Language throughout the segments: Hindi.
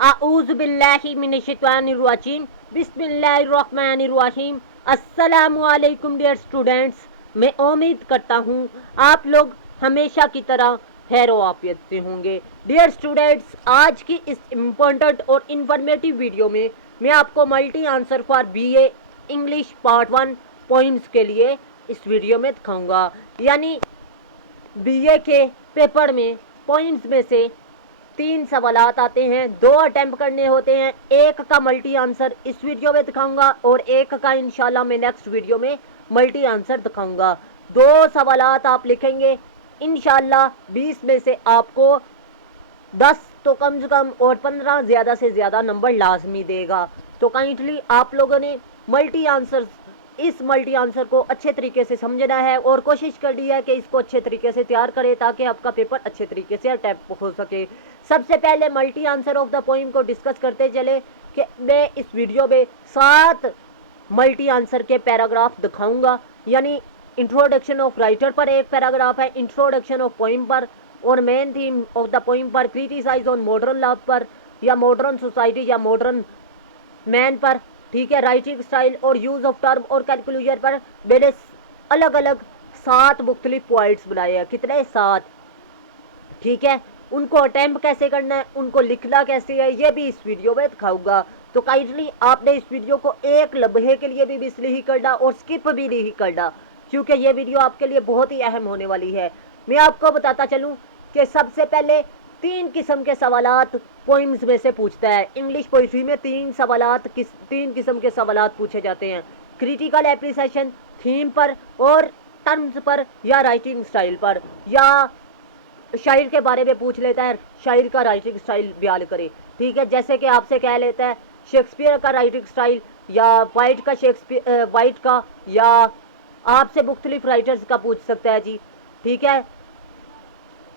आऊज़ु बिल्लाहि मिनश्शैतानिर्रजीम बिस्मिल्लाहिर्रहमानिर्रहीम। अस्सलामु अलैकुम डियर स्टूडेंट्स। मैं उम्मीद करता हूँ आप लोग हमेशा की तरह खैर आफियत से होंगे। डियर स्टूडेंट्स, आज की इस इम्पोर्टेंट और इन्फॉर्मेटिव वीडियो में मैं आपको multi answer for BA English part 1 points के लिए इस वीडियो में दिखाऊंगा। यानी बीए के पेपर में पॉइंट्स में से 3 सवालात आते हैं, 2 अटेम्प्ट करने होते हैं। एक का मल्टी आंसर इस वीडियो में दिखाऊंगा और एक का इंशाल्लाह मैं नेक्स्ट वीडियो में मल्टी आंसर दिखाऊंगा। 2 सवालात आप लिखेंगे, इंशाल्लाह 20 में से आपको 10 तो कम से कम और 15 ज़्यादा से ज़्यादा नंबर लाजमी देगा। तो काइंडली आप लोगों ने इस मल्टी आंसर को अच्छे तरीके से समझना है और कोशिश करनी है कि इसको अच्छे तरीके से तैयार करें ताकि आपका पेपर अच्छे तरीके से अटेम्प्ट हो सके। सबसे पहले multi answer of the poem को डिस्कस करते चले कि मैं इस वीडियो में 7 मल्टी आंसर के पैराग्राफ दिखाऊंगा। यानी इंट्रोडक्शन ऑफ राइटर पर एक पैराग्राफ है, इंट्रोडक्शन ऑफ पोइम पर, और main theme of the poem पर, क्रिटिसाइज ऑन मॉडर्न लव पर या मॉडर्न सोसाइटी या मॉडर्न मैन पर, ठीक है, राइटिंग स्टाइल और यूज ऑफ टर्म और कैलकुलेटर पर मैंने अलग अलग 7 मुख्तलिफ पॉइंट्स बनाए हैं। कितने? 7, ठीक है। उनको अटेम्प्ट कैसे करना है, उनको लिखना कैसे है, ये भी इस वीडियो में दिखाऊंगा। तो काइंडली आपने इस वीडियो को एक लम्हे के लिए भी मिस नहीं करना और स्किप भी नहीं करना, क्योंकि ये वीडियो आपके लिए बहुत ही अहम होने वाली है। मैं आपको बताता चलूँ कि सबसे पहले 3 किस्म के सवालात पोइम्स में से पूछता है। इंग्लिश पोइट्री में 3 किस्म के सवालात पूछे जाते हैं, क्रिटिकल एप्रिसिएशन, थीम पर और टर्म्स पर या राइटिंग स्टाइल पर, या शायर के बारे में पूछ लेता है, शायर का राइटिंग स्टाइल बयान करे, ठीक है। जैसे कि आपसे कह लेता है शेक्सपियर का राइटिंग स्टाइल या वाइट का, या आपसे मुख्तलिफ राइटर्स का पूछ सकता है जी, ठीक है।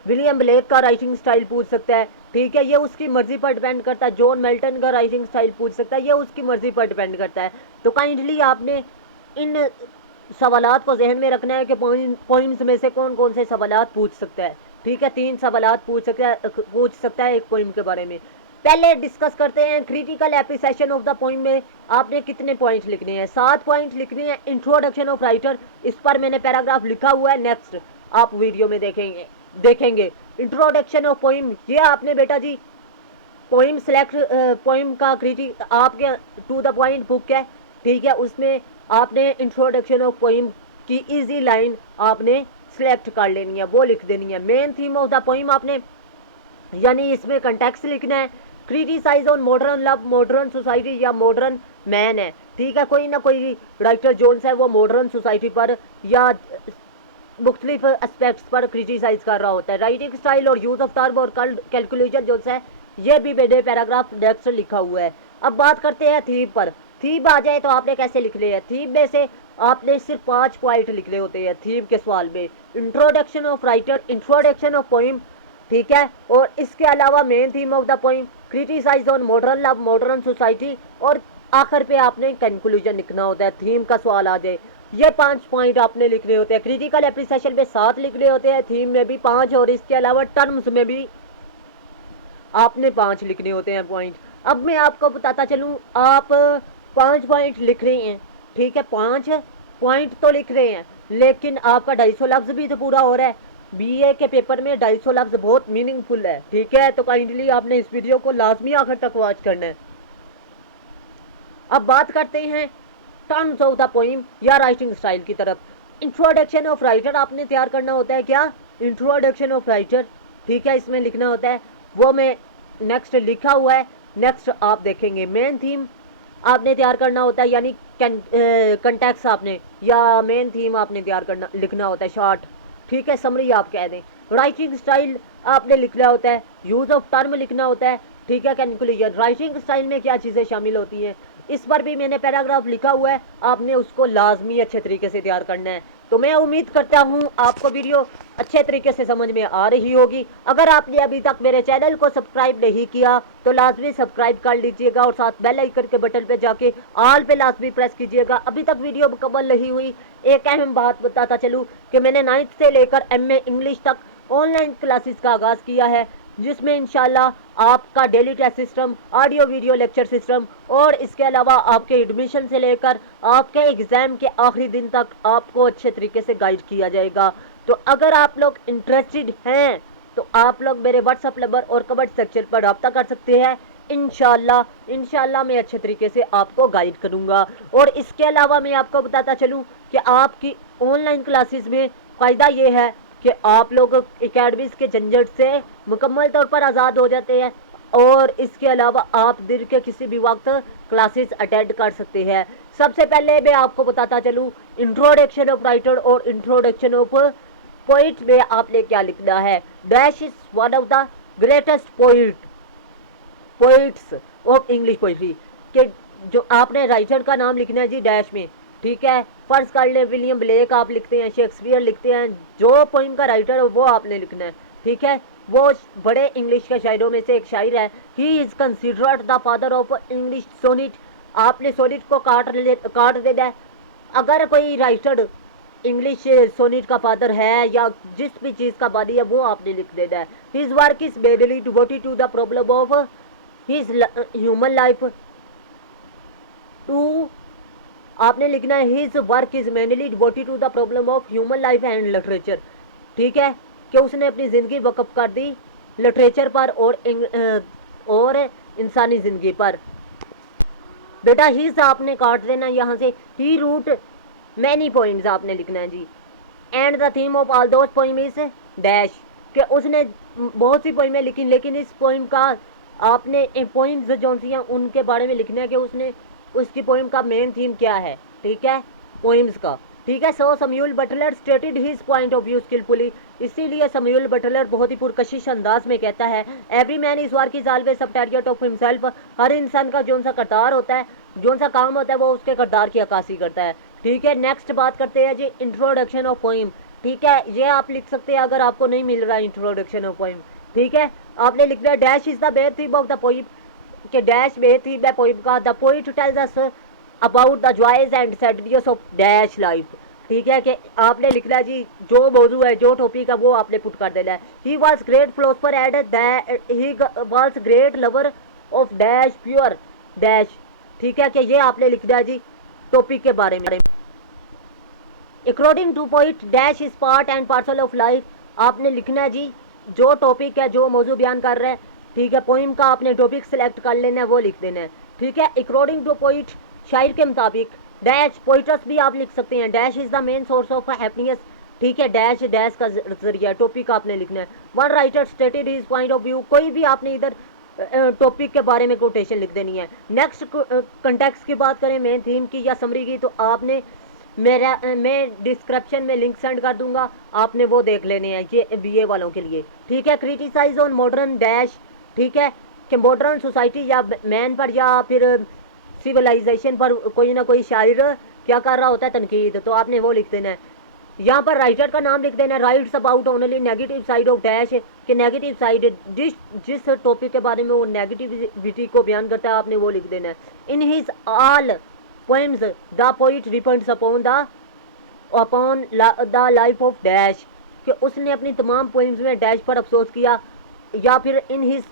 विलियम ब्लेक का राइटिंग स्टाइल पूछ सकता है, ठीक है, ये उसकी मर्जी पर डिपेंड करता है। जॉन मिल्टन का राइटिंग स्टाइल पूछ सकता है, ये उसकी मर्जी पर डिपेंड करता है। तो काइंडली आपने इन सवालात को जहन में रखना है कि पॉइंट्स में से कौन कौन से सवालात पूछ सकता है, ठीक है। 3 सवालात पूछ सकता है एक पोइम के बारे में। पहले डिस्कस करते हैं critical appreciation of the poem में आपने कितने पॉइंट लिखने हैं। 7 पॉइंट लिखने हैं। इंट्रोडक्शन ऑफ राइटर, इस पर मैंने पैराग्राफ लिखा हुआ है, नेक्स्ट आप वीडियो में देखेंगे। इंट्रोडक्शन ऑफ पोइम, ये आपने बेटा जी पोइम का क्रिटिक आपके टू द पॉइंट बुक है, ठीक है, उसमें आपने इंट्रोडक्शन ऑफ पोइम की इजी लाइन आपने सिलेक्ट कर लेनी है, वो लिख देनी है। Main theme of the poem आपने, यानी इसमें कंटेक्स्ट लिखना है। Criticise on modern love, modern society या मॉडर्न मैन है, ठीक है। कोई ना कोई राइटर जोन्स है वो मॉडर्न सोसाइटी पर या मुख्तलिफ एस्पेक्ट्स पर क्रिटिसाइज कर रहा होता है। राइटिंग स्टाइल और यूज ऑफ टर्म और कैलकुलेशन जो है, ये भी मेरे पैराग्राफ नेक्स्ट लिखा हुआ है। अब बात करते हैं थीम पर। थीम आ जाए तो आपने कैसे लिखने हैं। थीम में से आपने सिर्फ 5 पॉइंट लिखने होते हैं थीम के सवाल में। Introduction of writer, introduction of poem, ठीक है, और इसके अलावा main theme of the poem, criticise on modern love, modern society, और आखिर पे आपने कंक्लूजन लिखना होता है। थीम का सवाल आ जाए, ये 5 पॉइंट आपने लिखने होते हैं। क्रिटिकल एप्रिसिएशन में 7 लिखने होते हैं, थीम में भी 5 और इसके अलावा टर्म्स में भी आपने 5 लिखने होते हैं पॉइंट। अब मैं आपको बताता चलूँ, आप 5 पॉइंट लिख रहे हैं, ठीक है, 5 पॉइंट तो लिख रहे हैं, लेकिन आपका 250 लफ्ज भी तो पूरा हो रहा है। बीए के पेपर में 250 लफ्ज बहुत मीनिंगफुल है, ठीक है। तो काइंडली आपने इस वीडियो को लाजमी आखिर तक वॉच करना है। अब बात करते हैं टर्म्स ऑफ द पोइम या राइटिंग स्टाइल की तरफ। इंट्रोडक्शन ऑफ राइटर आपने तैयार करना होता है। क्या? इंट्रोडक्शन ऑफ राइटर, ठीक है, इसमें लिखना होता है, वो मैं नेक्स्ट लिखा हुआ है, नेक्स्ट आप देखेंगे। मेन थीम आपने तैयार करना होता है, यानी कंटेक्स्ट आपने या मेन थीम आपने तैयार करना लिखना होता है शॉर्ट, ठीक है, समरी आप कह दें। राइटिंग स्टाइल आपने लिखना होता है, यूज ऑफ टर्म लिखना होता है, ठीक है, कंक्लूजन। राइटिंग स्टाइल में क्या चीज़ें शामिल होती हैं, इस पर भी मैंने पैराग्राफ लिखा हुआ है, आपने उसको लाजमी अच्छे तरीके से तैयार करना है। तो मैं उम्मीद करता हूँ आपको वीडियो अच्छे तरीके से समझ में आ रही होगी। अगर आपने अभी तक मेरे चैनल को सब्सक्राइब नहीं किया तो लाजमी सब्सक्राइब कर लीजिएगा और साथ बेल आइकन के बटन पे जाके ऑल पे लाजमी प्रेस कीजिएगा। अभी तक वीडियो मुकम्मल नहीं हुई, एक अहम बात बताता चलूँ कि मैंने 9th से लेकर MA इंग्लिश तक ऑनलाइन क्लासेस का आगाज़ किया है, जिसमें इंशाल्लाह आपका daily test system, audio video lecture system और इसके अलावा आपके एडमिशन से लेकर आपके एग्ज़ाम के आखिरी दिन तक आपको अच्छे तरीके से गाइड किया जाएगा। तो अगर आप लोग इंटरेस्टेड हैं तो आप लोग मेरे व्हाट्सअप नंबर और कमेंट सेक्शन पर रब्ता कर सकते हैं। इंशाल्लाह मैं अच्छे तरीके से आपको गाइड करूंगा। और इसके अलावा मैं आपको बताता चलूं कि आपकी ऑनलाइन क्लासेस में फ़ायदा ये है कि आप लोग एकेडमीज़ के झंझट से मुकम्मल तौर पर आज़ाद हो जाते हैं और इसके अलावा आप दिन के किसी भी वक्त क्लासेस अटेंड कर सकते हैं। सबसे पहले मैं आपको बताता चलूँ इंट्रोडक्शन ऑफ राइटर और इंट्रोडक्शन ऑफ पोइट में आपने क्या लिखना है। Dash is one of the greatest poets of English poetry के जो आपने राइटर का नाम लिखना है जी डैश में, ठीक है। फर्ज कर ले विलियम ब्लेक आप लिखते हैं, शेक्सपियर लिखते हैं, जो पोइम का राइटर है वो आपने लिखना है, ठीक है। वो बड़े इंग्लिश के शायरों में से एक शायर है। He is considered the father of English sonnet. आपने सोनिट को काट देना है। अगर कोई राइटर इंग्लिश सोनिट का फादर है या जिस भी चीज़ का बानी है वो आपने लिख देना है। His work is mainly devoted to the problem of his human life. टू आपने लिखना है his work is mainly devoted to the problem of human life and literature, ठीक है, कि उसने अपनी ज़िंदगी वक़्फ़ कर दी लिटरेचर पर और इंसानी ज़िंदगी पर। बेटा हिज आपने काट देना यहाँ से। ही रूट मैनी पोइम्स आपने लिखना है जी। And the theme of all those poem is dash, कि उसने बहुत सी पोइमें लिखी लेकिन इस पोइम का आपने पोइम्स जो सी हैं उनके बारे में लिखना है कि उसने उसकी पोइम का मेन थीम क्या है, ठीक है, पोइम्स का, ठीक है। So Samuel Butler stated his point of view skilfully. इसीलिए समयूल बटलर बहुत ही पुरकशिश अंदाज में कहता है every man is work is always सब टारगेट ऑफ हिमसेल्फ। हर इंसान का जो सा करदार होता है, जो सा काम होता है वो उसके करदार की अक्कासी करता है, ठीक है। नेक्स्ट बात करते हैं जी इंट्रोडक्शन ऑफ पोइम, ठीक है। ये आप लिख सकते हैं अगर आपको नहीं मिल रहा इंट्रोडक्शन ऑफ पोइम, ठीक है। आपने लिखना है dash is the main theme of the poem, के डैश में थीम है पोइम का। The poet tells us about the joys and sadness of dash life, ठीक है, कि आपने लिखना है जी जो मौजू है जो टॉपिक है वो आपने पुट कर देना है। He was great philosopher and he was great lover of dash pure dash, ठीक है, कि ये आपने लिखना है जी टॉपिक के बारे में। According to poet dash is part and parcel of life. आपने लिखना है जी जो टॉपिक है जो मौजू बयान कर रहा है, ठीक है, पोइम का आपने टॉपिक सेलेक्ट कर लेना है, वो लिख देना है, ठीक है। अकॉर्डिंग टू पोइट शायर के मुताबिक डैश पोइटस भी आप लिख सकते हैं। Dash is the main source of happiness, ठीक है, डैश डैश का जरिया टॉपिक आपने लिखना है। One writer stated his point of view, कोई भी आपने इधर टॉपिक के बारे में कोटेशन लिख देनी है। नेक्स्ट कंटेक्स्ट की बात करें मेन थीम की या समरी की, तो आपने मैं डिस्क्रिप्शन में लिंक सेंड कर दूंगा, आपने वो देख लेने हैं ये बीए वालों के लिए, ठीक है। क्रिटिसाइज ऑन मॉडर्न डैश, ठीक है, कि मॉडर्न सोसाइटी या मैन पर या फिर सिविलाइजेशन पर कोई ना कोई शायर क्या कर रहा होता है तनकीद, तो आपने वो लिख देना है। यहाँ पर राइटर का नाम लिख देना है। Writes about only negative side of dash, कि नेगेटिव साइड जिस टॉपिक के बारे में वो नेगेटिविटी को बयान करता है आपने वो लिख देना है। In his all poems the poet depends upon the life of dash, कि उसने अपनी तमाम पोइम्स में डैश पर अफसोस किया, या फिर इन हिज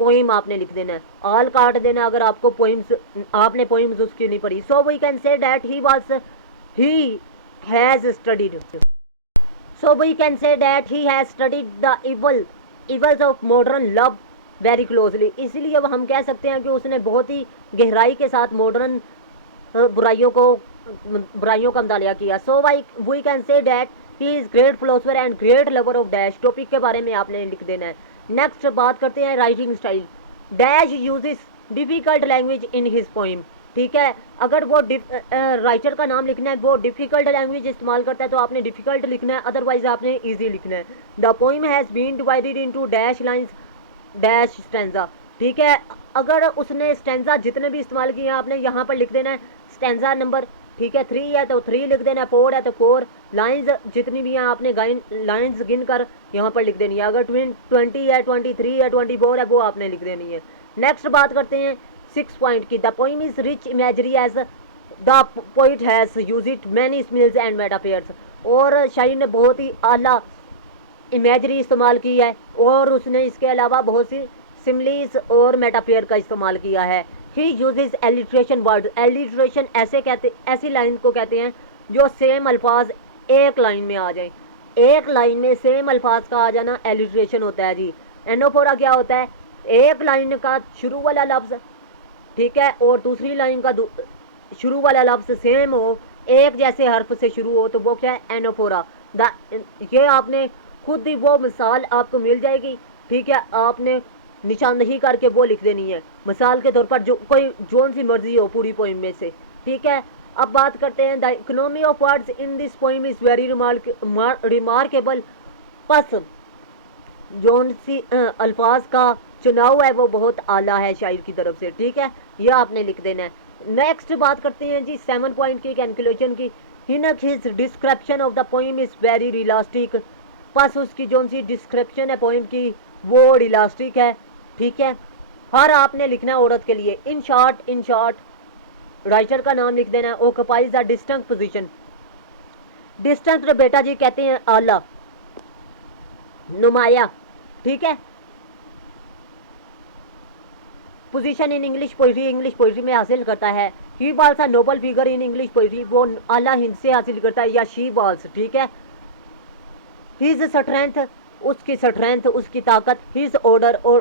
पोइम आपने लिख देना है, ऑल काट देना अगर आपको पोइम्स आपने पोइम्स उसकी नहीं पढ़ी। So we can say that he has studied so we can say that he has studied the evils of modern love very closely. इसीलिए हम कह सकते हैं कि उसने बहुत ही गहराई के साथ मॉडर्न बुराइयों का मुतालिया किया। So we can say that he is great philosopher and great lover of dash, topic के बारे में आपने लिख देना है। नेक्स्ट बात करते हैं writing style. Dash uses difficult language in his poem, ठीक है। अगर वो राइटर का नाम लिखना है वो डिफ़िकल्ट लैंग्वेज इस्तेमाल करता है तो आपने डिफ़िकल्ट लिखना है, अदरवाइज आपने ईजी लिखना है। The poem has been divided into dash lines dash stanza, ठीक है। अगर उसने स्टैंजा जितने भी इस्तेमाल किए हैं आपने यहाँ पर लिख देना है स्टैंजा नंबर, ठीक है। 3 है तो 3 लिख देना है, 4 है तो 4। लाइंस जितनी भी हैं आपने लाइंस गिन कर यहाँ पर लिख देनी है। अगर 20 है, 23 है, 24 है, वो आपने लिख देनी है। नेक्स्ट बात करते हैं 6 पॉइंट की। The poem is rich imagery as the poet has use it many similes and metaphors, और शायर ने बहुत ही आला इमेजरी इस्तेमाल की है और उसने इसके अलावा बहुत सी सिमलीज और मेटाफेयर का इस्तेमाल किया है। He uses alliteration word, alliteration ऐसी लाइन को कहते हैं जो सेम अल्फाज एक लाइन में आ जाए। एक लाइन में सेम अल्फाज का आ जाना एलिट्रेशन होता है जी। एनोफोरा क्या होता है, एक लाइन का शुरू वाला लफ्ज़, ठीक है, और दूसरी लाइन का शुरू वाला लफ्ज़ सेम हो, एक जैसे हर्फ से शुरू हो, तो वो क्या है, एनोफोरा। ये आपने खुद ही वो मिसाल आपको मिल जाएगी, ठीक है, आपने निशानदही करके वो लिख देनी है मिसाल के तौर पर, जो कोई जोन सी मर्जी हो पूरी पोइम में से, ठीक है। अब बात करते हैं, the economy of words in this poem is very remarkable. बस जोन सी अल्फाज का चुनाव है वो बहुत आला है शायर की तरफ से, ठीक है, यह आपने लिख देना है। नेक्स्ट बात करते हैं जी 7 पॉइंट की कैलकुलेशन की। हिनक his description of the poem is very realistic. बस उसकी जोन सी डिस्क्रिप्शन है पोइम की वो रियलिस्टिक है, ठीक है। हर आपने लिखना है औरत के लिए, इन शॉर्ट राइटर का नाम लिख देना है। Occupies the distinct position, distinct बेटा जी कहते हैं आला, नुमाया, ठीक है। पोजीशन इन इंग्लिश पोइट्री में हासिल करता है। He was a noble figure in English poetry, वो आला हिंद से हासिल करता है, या शी वाल्स, ठीक है। हिज स्ट्रेंथ, उसकी ताकत, हिज ऑर्डर और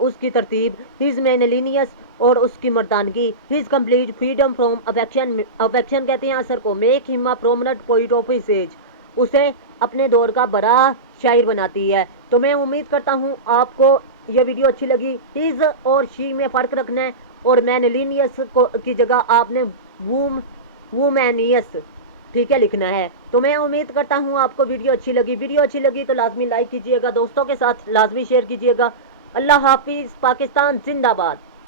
उसकी तरतीब, हिज मैनलिनियस और उसकी मर्दानगी, his complete freedom from affection, affection कहते हैं असर को, make him a prominent poet of his age, उसे अपने दौर का बड़ा शायर बनाती है। तो मैं उम्मीद करता हूँ आपको ये वीडियो अच्छी लगी। हिज और शी में फ़र्क रखना है और मैनलिनियस की जगह आपने वूमैनियस, ठीक है, लिखना है। तो मैं उम्मीद करता हूँ आपको वीडियो अच्छी लगी तो लाजमी लाइक कीजिएगा, दोस्तों के साथ लाजमी शेयर कीजिएगा। अल्लाह हाफिज़, पाकिस्तान जिंदाबाद।